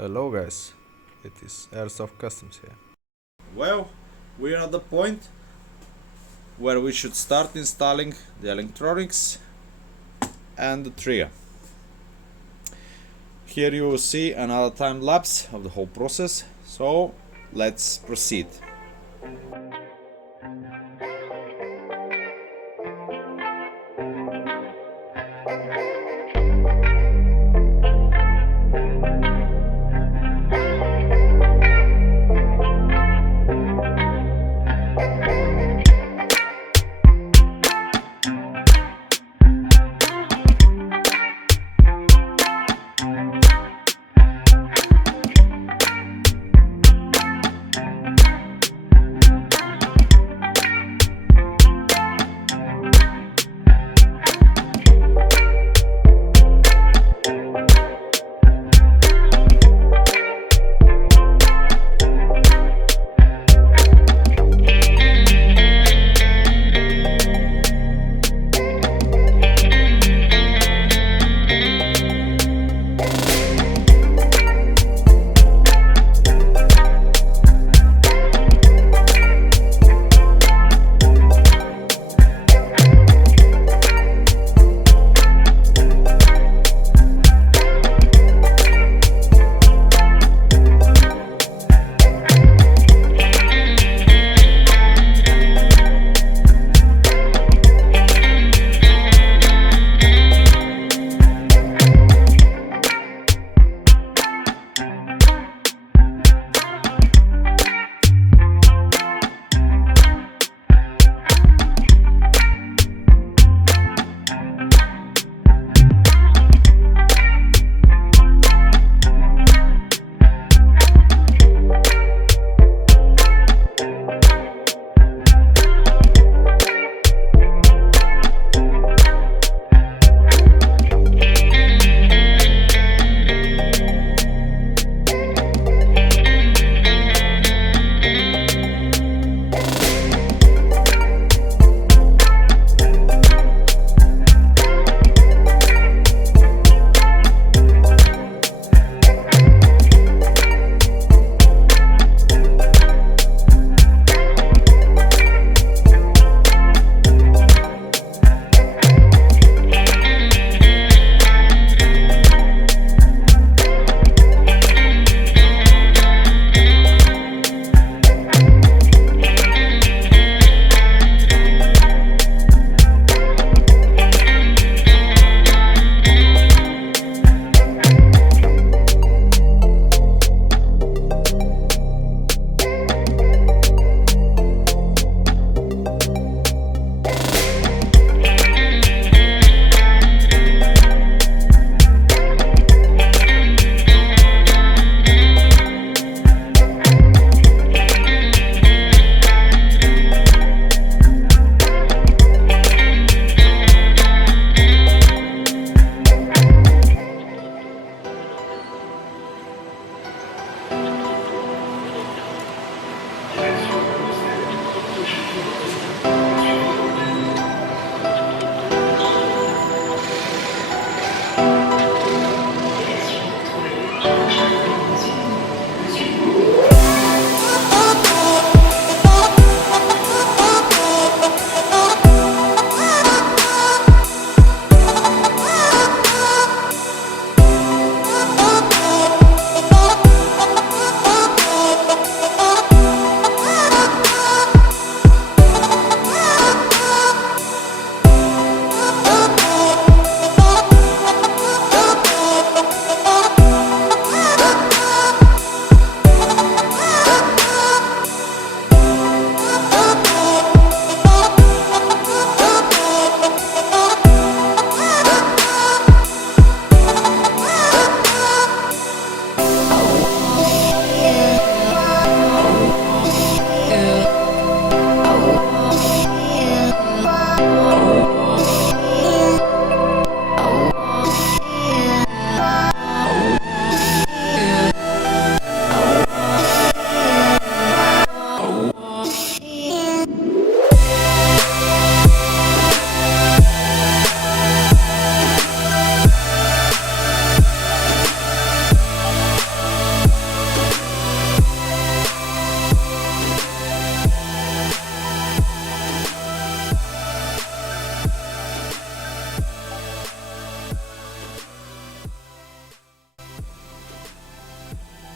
Hello guys, it is Airsoft Customs here. Well, we are at the point where we should start installing the electronics and the trigger. Here you will see another time lapse of the whole process, so let's proceed.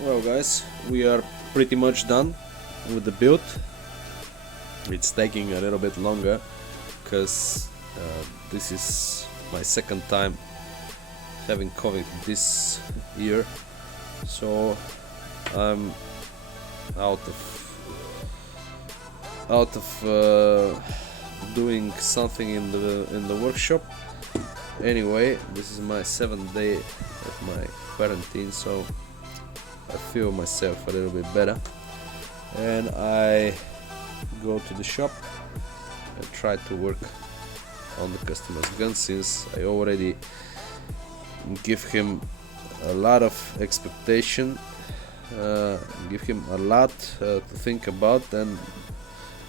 Well guys, we are pretty much done with the build. It's taking a little bit longer because this is my second time having COVID this year, so I'm out of doing something in the workshop. Anyway, this is my 7th day of my quarantine, so I feel myself a little bit better, and I go to the shop and try to work on the customer's gun, since I already give him a lot of expectation, give him a lot to think about, and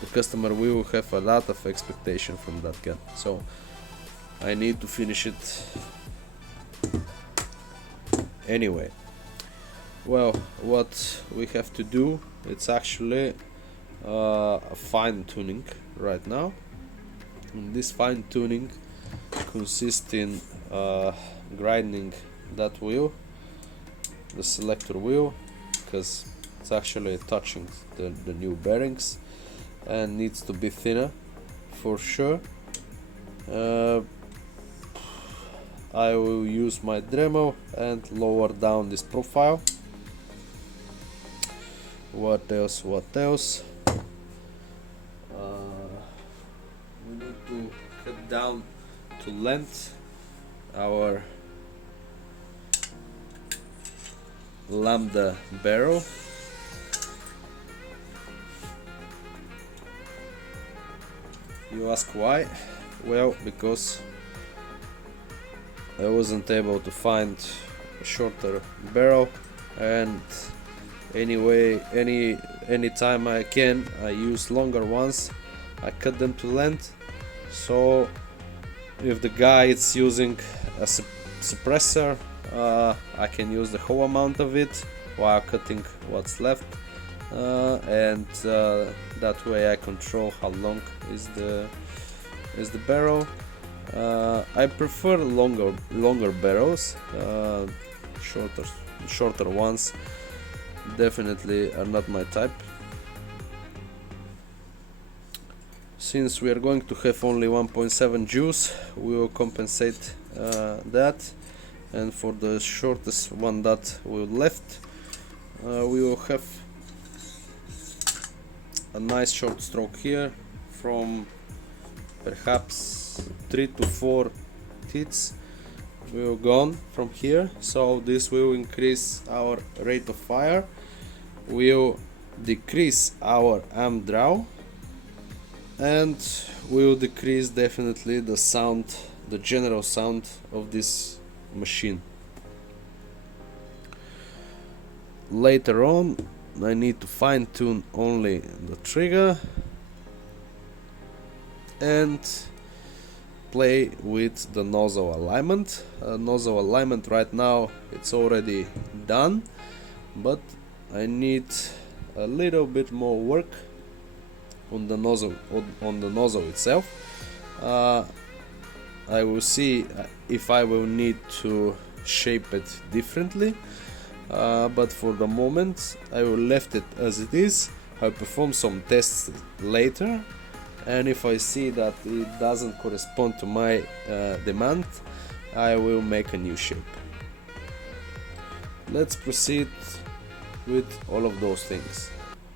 the customer will have a lot of expectation from that gun, so I need to finish it anyway. Well, what we have to do, it's actually a fine tuning right now, and this fine tuning consists in grinding that wheel, the selector wheel, because it's actually touching the new bearings and needs to be thinner for sure. I will use my Dremel and lower down this profile. What else? We need to cut down to length our lambda barrel. You ask why? Well, because I wasn't able to find a shorter barrel, and anyway, any time I can, I use longer ones. I cut them to length, so if the guy is using a suppressor, I can use the whole amount of it while cutting what's left, and that way I control how long is the barrel. I prefer longer barrels. Shorter ones definitely are not my type. Since we are going to have only 1.7 joules, we will compensate that, and for the shortest one that we left, we will have a nice short stroke here from perhaps 3 to 4 teeth will go on from here, so this will increase our rate of fire, will decrease our amp draw, and will decrease definitely the sound, the general sound of this machine. Later on I need to fine tune only the trigger and play with the nozzle alignment. Nozzle alignment right now it's already done, but I need a little bit more work on the nozzle itself. I will see if I will need to shape it differently, but for the moment I will left it as it is. I'll perform some tests later, and if I see that it doesn't correspond to my demand, I will make a new shape. Let's proceed with all of those things.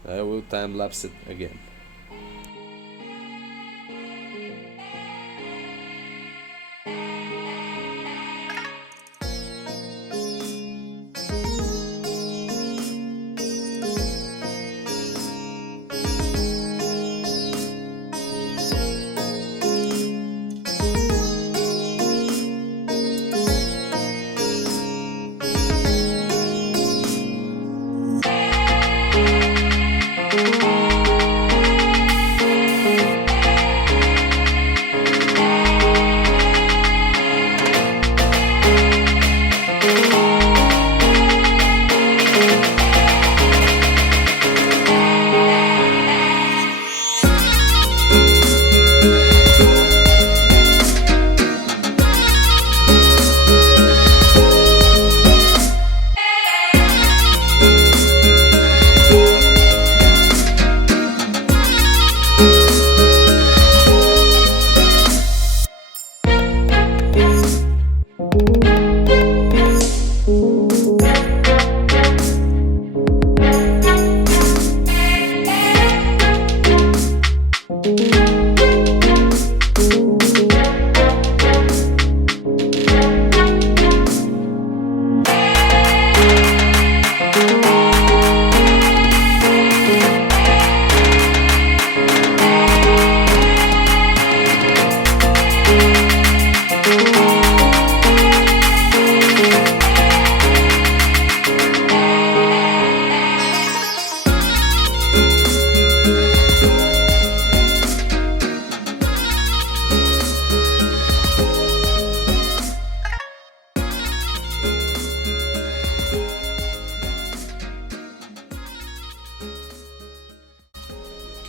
I will time lapse it again.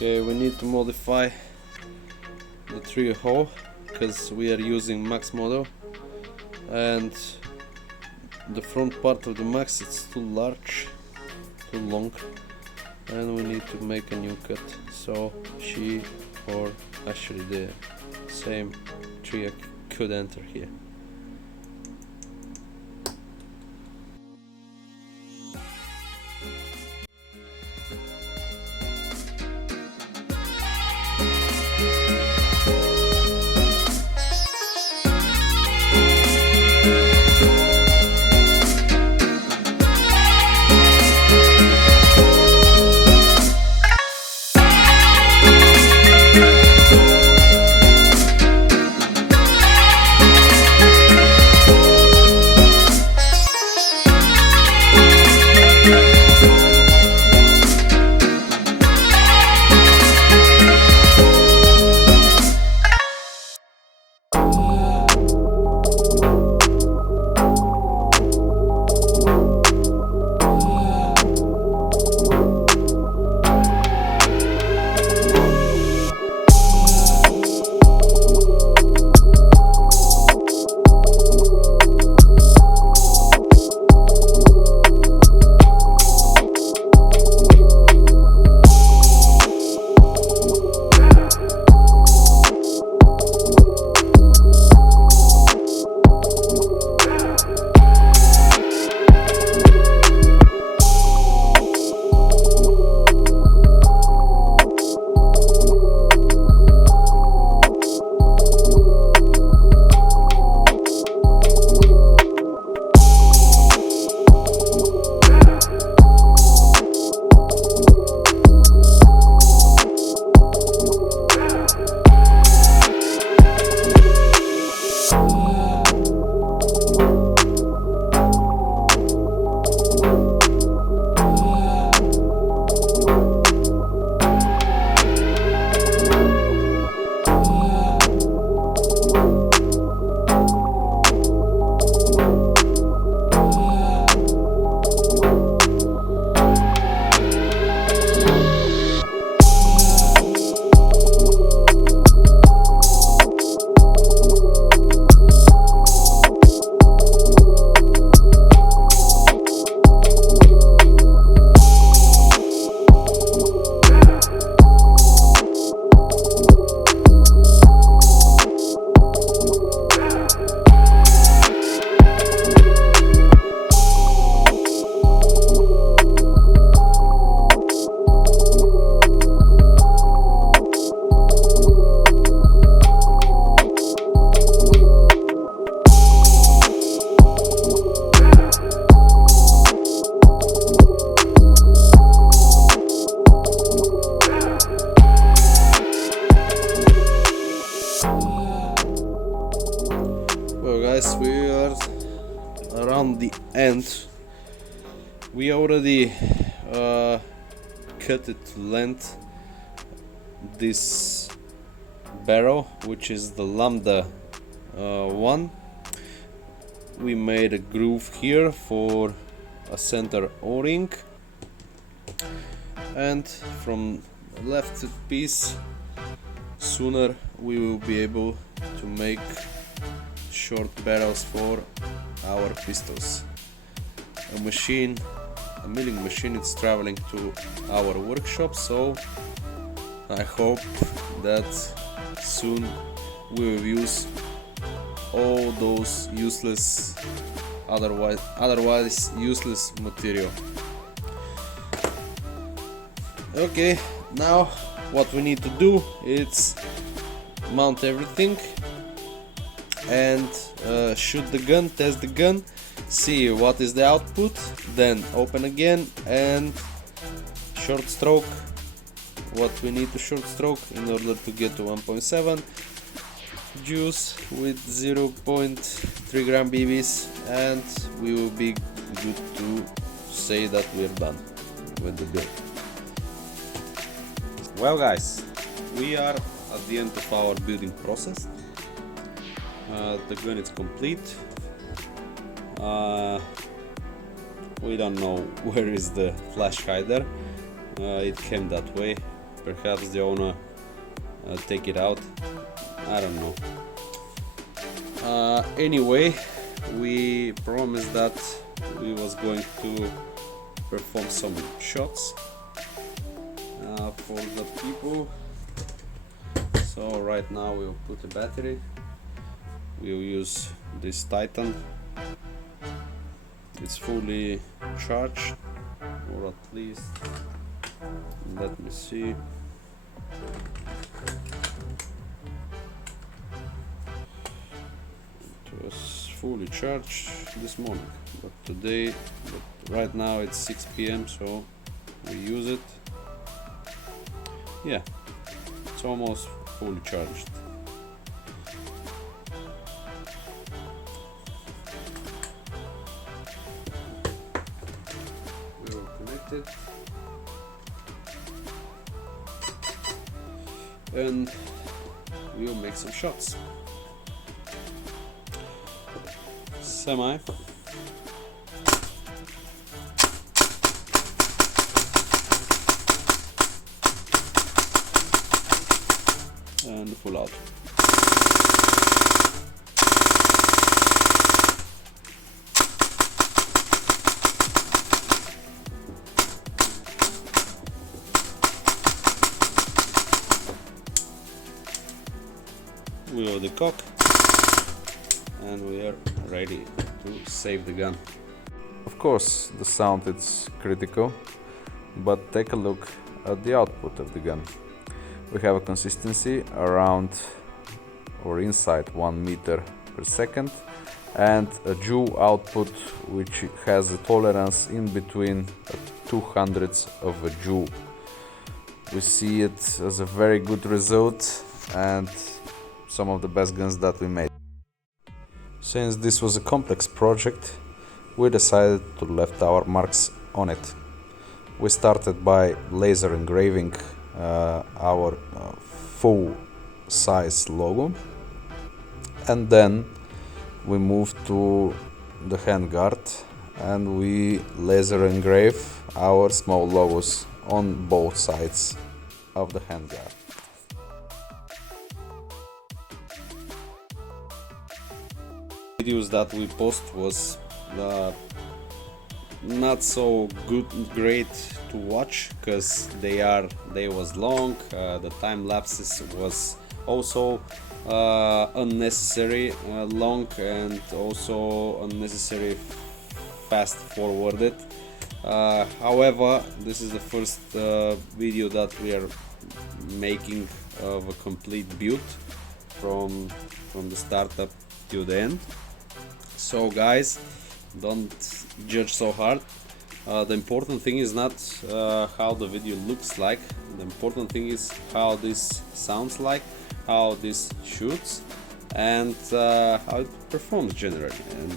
Okay, we need to modify the trigger hole because we are using max model, and the front part of the max is too large, too long, and we need to make a new cut. So she, or actually the same trigger, could enter here. Guys, we are around the end. We already cut it to length this barrel, which is the lambda one. We made a groove here for a center O-ring, and from left piece sooner we will be able to make short barrels for our pistols. A milling machine is traveling to our workshop, so I hope that soon we will use all those useless, otherwise useless material. Okay, now what we need to do is mount everything and shoot the gun, test the gun, see what is the output, then open again and short stroke what we need to short stroke in order to get to 1.7, juice with 0.3 gram BBs, and we will be good to say that we're done with the build. Well guys, we are at the end of our building process. The gun is complete. We don't know where is the flash hider. It came that way. perhaps the owner take it out, I don't know. Anyway, we promised that we was going to perform some shots for the people. So right now we'll put the battery. We'll use this Titan. It's fully charged, or at least, let me see. It was fully charged this morning, but today, right now it's 6 p.m. so we use it. Yeah, it's almost fully charged. We will connect it and we'll make some shots. Semi. And full out. We load the cock and we are ready to save the gun. Of course, the sound is critical, but take a look at the output of the gun. We have a consistency around or inside 1 meter per second and a joule output which has a tolerance in between 200ths of a joule. We see it as a very good result and some of the best guns that we made. Since this was a complex project, we decided to left our marks on it. We started by laser engraving our full size logo, and then we moved to the handguard and we laser engrave our small logos on both sides of the handguard. Videos that we post was not so great to watch because they was long. The time lapses was also unnecessary long and also unnecessary fast forwarded. However, this is the first video that we are making of a complete build from the startup to the end. So guys, don't judge so hard. The important thing is not how the video looks like. The important thing is how this sounds like, how this shoots, and how it performs generally. And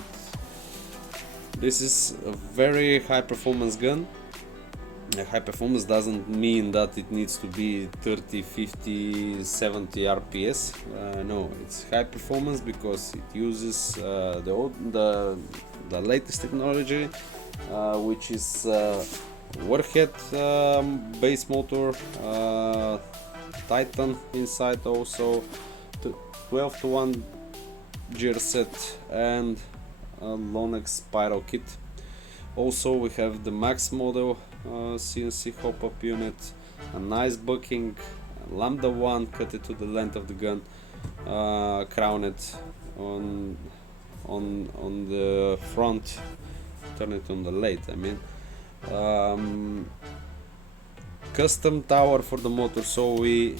this is a very high performance gun. High performance doesn't mean that it needs to be 30, 50, 70 RPS. No, it's high performance because it uses the latest technology, which is warhead base motor, Titan inside, also 12:1 gear set and a Lonex spiral kit. Also we have the Max model CNC hop-up unit, a nice bucking, Lambda 1 cut it to the length of the gun, crown it on the front, turn it on the lathe, I mean. Custom tower for the motor, so we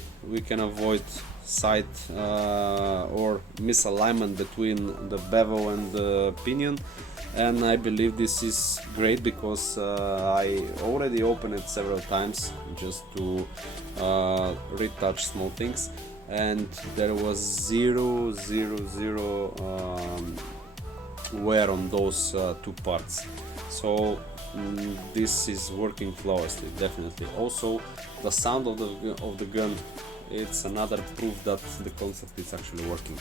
can avoid side or misalignment between the bevel and the pinion. And I believe this is great because I already opened it several times just to retouch small things, and there was zero wear on those two parts. So this is working flawlessly, definitely. Also, the sound of the gun, it's another proof that the concept is actually working.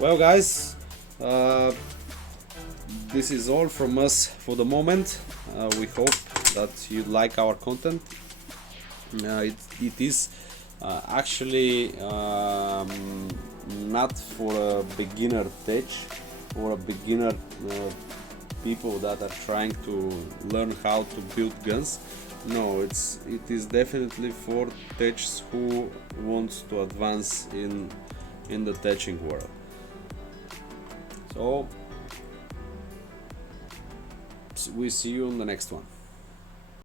Well, guys, this is all from us for the moment. We hope that you like our content. It is actually not for a beginner tech or a beginner people that are trying to learn how to build guns. No, it is definitely for techs who wants to advance in the teching world. So we see you on the next one.